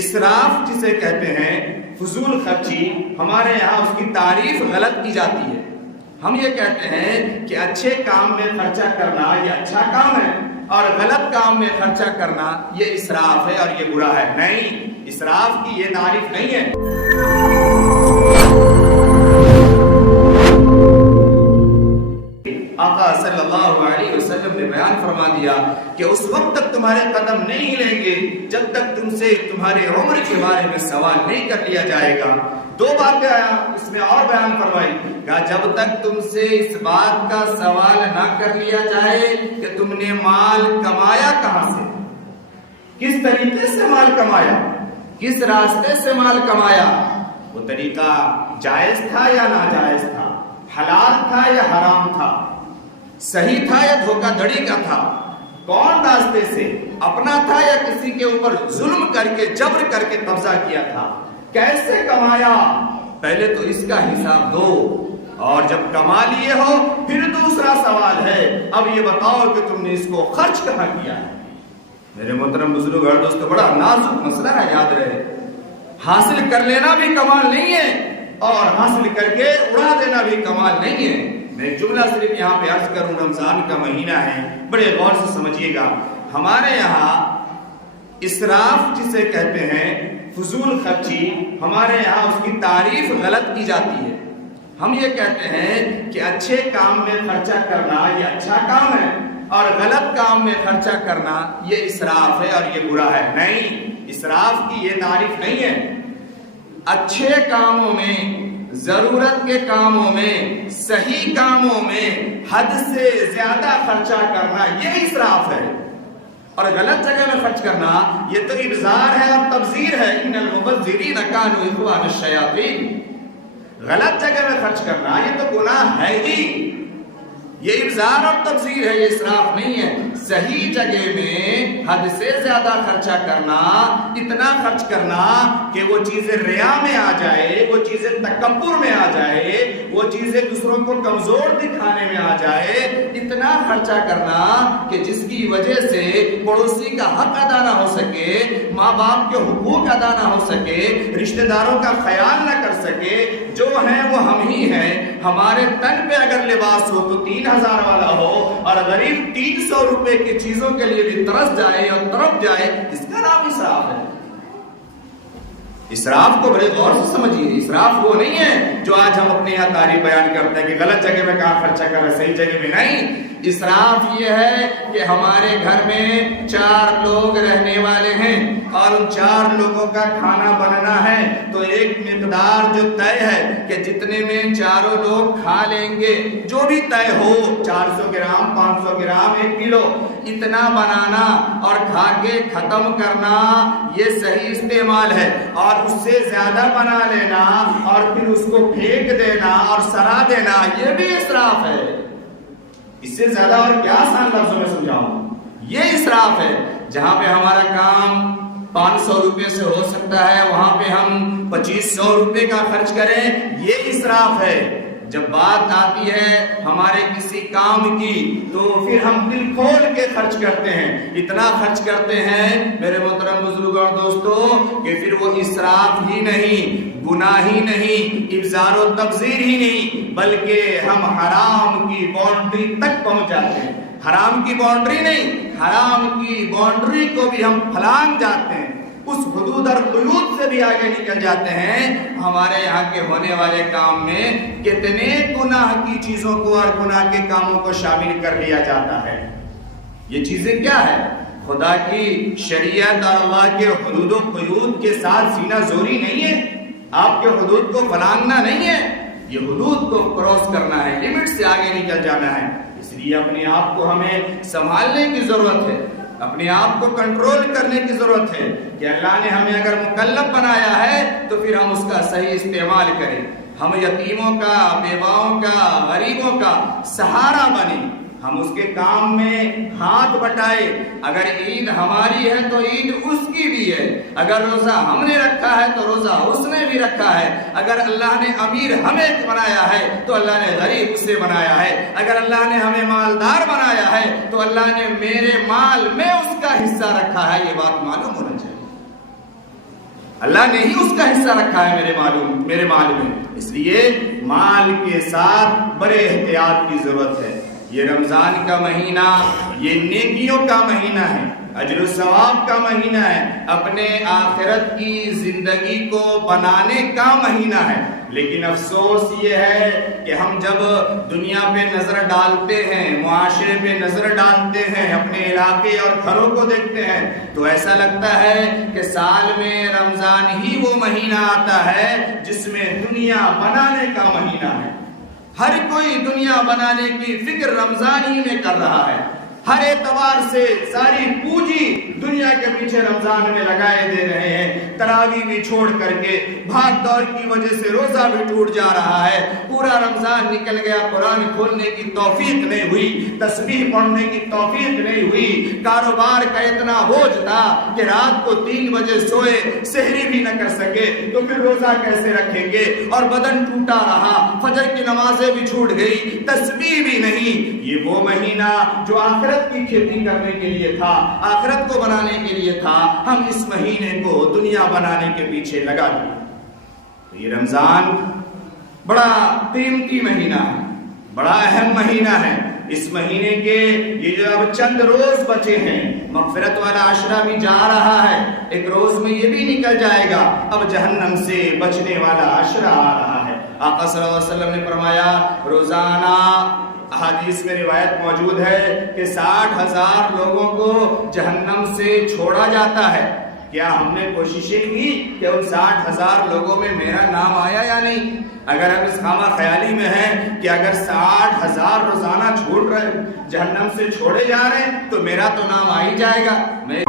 اسراف جسے کہتے ہیں، فضول خرچی، ہمارے یہاں اس کی تعریف غلط کی جاتی ہے۔ ہم یہ کہتے ہیں کہ اچھے کام میں خرچہ کرنا یہ اچھا کام ہے، اور غلط کام میں خرچہ کرنا یہ اسراف ہے اور یہ برا ہے۔ نہیں، اسراف کی یہ تعریف نہیں ہے۔ آقا صلی اللہ علیہ وسلم نے بیان فرما دیا کہ اس وقت تک تمہارے قدم نہیں ہلیں گے جب تک تم سے تمہارے عمر کے بارے میں سوال نہیں کر لیا جائے گا۔ دو باتیں اس میں اور بیان فرمائی کہ جب تک تم سے اس بات کا سوال نہ کر لیا جائے کہ تم نے مال کمایا کہاں سے، کس طریقے سے مال کمایا، کس راستے سے مال کمایا، وہ طریقہ جائز تھا یا ناجائز تھا، حلال تھا یا حرام تھا، صحیح تھا یا دھوکہ دھڑی کا تھا، کون راستے سے، اپنا تھا یا کسی کے اوپر ظلم کر کے جبر کر کے قبضہ کیا تھا، کیسے کمایا، پہلے تو اس کا حساب دو، اور جب کما لیے ہو پھر دوسرا سوال ہے اب یہ بتاؤ کہ تم نے اس کو خرچ کہاں کیا ہے۔ میرے محترم بزرگ اور دوستو، بڑا نازک مسئلہ ہے، یاد رہے، حاصل کر لینا بھی کمال نہیں ہے اور حاصل کر کے اڑا دینا بھی کمال نہیں ہے۔ میں ایک جملہ صرف یہاں پہ عرض کروں، رمضان کا مہینہ ہے، بڑے غور سے سمجھیے گا۔ ہمارے یہاں اسراف جسے کہتے ہیں، فضول خرچی، ہمارے یہاں اس کی تعریف غلط کی جاتی ہے۔ ہم یہ کہتے ہیں کہ اچھے کام میں خرچہ کرنا یہ اچھا کام ہے، اور غلط کام میں خرچہ کرنا یہ اسراف ہے اور یہ برا ہے۔ نہیں، اسراف کی یہ تعریف نہیں ہے۔ اچھے کاموں میں، ضرورت کے کاموں میں، صحیح کاموں میں حد سے زیادہ خرچہ کرنا یہ اسراف ہے، اور غلط جگہ میں خرچ کرنا یہ تو ابذار ہے اور تبذیر ہے۔ ان المبذرین کانوا اخوان الشیاطین، غلط جگہ میں خرچ کرنا یہ تو گناہ ہے ہی، یہ ابذار اور تبذیر ہے، یہ اسراف نہیں ہے۔ صحیح جگہ میں حد سے زیادہ خرچہ کرنا، اتنا خرچ کرنا کہ وہ چیزیں ریا میں آ جائے، وہ چیزیں تکبر میں آ جائے، وہ چیزیں دوسروں کو کمزور دکھانے میں آ جائے، اتنا خرچہ کرنا کہ جس کی وجہ سے پڑوسی کا حق ادا نہ ہو سکے، ماں باپ کے حقوق ادا نہ ہو سکے، رشتہ داروں کا خیال نہ کر سکے، جو ہیں وہ ہم ہی ہیں۔ ہمارے تن پہ اگر لباس ہو تو 3000 والا ہو، اور غریب 300 روپے کی چیزوں کے لیے بھی ترس جائے اور تڑپ جائے، اس کا نام اسراف ہے۔ اسراف کو بڑے غور سے سمجھیے۔ اسراف وہ نہیں ہے جو آج ہم اپنے یہاں تعریف بیان کرتے ہیں کہ غلط جگہ میں کہاں خرچہ کر رہے ہیں، صحیح جگہ میں نہیں۔ اسراف یہ ہے کہ ہمارے گھر میں 4 لوگ رہنے والے ہیں اور ان 4 لوگوں کا کھانا بننا ہے، تو ایک مقدار جو طے ہے کہ جتنے میں 4 لوگ کھا لیں گے، جو بھی طے ہو، 400 گرام، 500 گرام، 1 کلو، اتنا بنانا اور کھا کے ختم کرنا یہ صحیح استعمال ہے۔ اور اس سے زیادہ بنا لینا اور پھر اس کو پھینک دینا اور سڑا دینا یہ بھی اسراف ہے۔ اس سے زیادہ اور کیا آسان لفظوں میں سمجھاؤں، یہ اسراف ہے۔ جہاں پہ ہمارا کام 500 روپے سے ہو سکتا ہے وہاں پہ ہم 2500 روپے کا خرچ کریں، یہ اسراف ہے۔ جب بات آتی ہے ہمارے کسی کام کی تو پھر ہم دل کھول کے خرچ کرتے ہیں، اتنا خرچ کرتے ہیں میرے محترم بزرگ اور دوستو کہ پھر وہ اسراف ہی نہیں، گناہ ہی نہیں، ابذار و تبذیر ہی نہیں، بلکہ ہم حرام کی باؤنڈری تک پہنچ جاتے ہیں۔ حرام کی باؤنڈری نہیں، حرام کی باؤنڈری کو بھی ہم پھلانگ جاتے ہیں، اس حدود اور قیود سے بھی آگے نکل جاتے ہیں۔ ہمارے یہاں کے ہونے والے کام میں کتنے گناہ کی چیزوں کو اور گناہ کے کاموں کو شامل کر لیا جاتا ہے۔ یہ چیزیں کیا ہے؟ خدا کی شریعت اور اللہ کے حدود و قیود کے ساتھ سینہ زوری نہیں ہے، آپ کے حدود کو پھلانگنا نہیں ہے، یہ حدود کو کراس کرنا ہے، لمٹ سے آگے نکل جانا ہے۔ اس لیے اپنے آپ کو ہمیں سنبھالنے کی ضرورت ہے، اپنے آپ کو کنٹرول کرنے کی ضرورت ہے کہ اللہ نے ہمیں اگر مکلف بنایا ہے تو پھر ہم اس کا صحیح استعمال کریں، ہم یتیموں کا، بیواؤں کا، غریبوں کا سہارا بنیں، ہم اس کے کام میں ہاتھ بٹائے۔ اگر عید ہماری ہے تو عید اس کی بھی ہے، اگر روزہ ہم نے رکھا ہے تو روزہ اس نے بھی رکھا ہے، اگر اللہ نے امیر ہمیں بنایا ہے تو اللہ نے غریب اسے بنایا ہے، اگر اللہ نے ہمیں مالدار بنایا ہے تو اللہ نے میرے مال میں اس کا حصہ رکھا ہے، یہ بات معلوم ہونا چاہیے۔ اللہ نے ہی اس کا حصہ رکھا ہے میرے مال میں، اس لیے مال کے ساتھ بڑے احتیاط کی ضرورت ہے۔ یہ رمضان کا مہینہ یہ نیکیوں کا مہینہ ہے، اجر و ثواب کا مہینہ ہے، اپنے آخرت کی زندگی کو بنانے کا مہینہ ہے۔ لیکن افسوس یہ ہے کہ ہم جب دنیا پہ نظر ڈالتے ہیں، معاشرے پہ نظر ڈالتے ہیں، اپنے علاقے اور گھروں کو دیکھتے ہیں تو ایسا لگتا ہے کہ سال میں رمضان ہی وہ مہینہ آتا ہے جس میں دنیا بنانے کا مہینہ ہے۔ ہر کوئی دنیا بنانے کی فکر رمضان ہی میں کر رہا ہے، ہر اعتبار سے ساری پونجی دنیا کے پیچھے رمضان میں لگائے دے رہے ہیں، تراویح بھی چھوڑ کر کے، بھاگ دوڑ کی وجہ سے روزہ بھی ٹوٹ جا رہا ہے، پورا رمضان نکل گیا، قرآن کھولنے کی توفیق نہیں ہوئی، تسبیح پڑھنے کی توفیق نہیں ہوئی، کاروبار کا اتنا بوجھ تھا کہ رات کو 3 بجے سوئے، سحری بھی نہ کر سکے تو پھر روزہ کیسے رکھیں گے، اور بدن ٹوٹا رہا، فجر کی نمازیں بھی چھوٹ گئی، تسبیح بھی نہیں۔ یہ وہ مہینہ جو آخرت کی کھیتی کرنے کے لیے تھا، آخرت کو بنانے کے لیے تھا، ہم اس مہینے کو دنیا بنانے کے پیچھے لگا دیا۔ تو یہ رمضان بڑا قیمتی مہینہ ہے، بڑا اہم مہینہ ہے۔ اس مہینے کے یہ جو اب چند روز بچے ہیں، مغفرت والا عشرہ بھی جا رہا ہے، ایک روز میں یہ بھی نکل جائے گا، اب جہنم سے بچنے والا عشرہ آ رہا ہے۔ آقا صلی اللہ علیہ وسلم نے فرمایا روزانہ احادیث میں روایت موجود ہے کہ 60,000 لوگوں کو جہنم سے چھوڑا جاتا ہے۔ کیا ہم نے کوششیں کی کہ ان 60,000 لوگوں میں میرا نام آیا یا نہیں؟ اگر ہم اس خامہ خیالی میں ہیں کہ اگر 60,000 روزانہ چھوڑ رہے جہنم سے چھوڑے جا رہے ہیں تو میرا تو نام آ ہی جائے گا، میں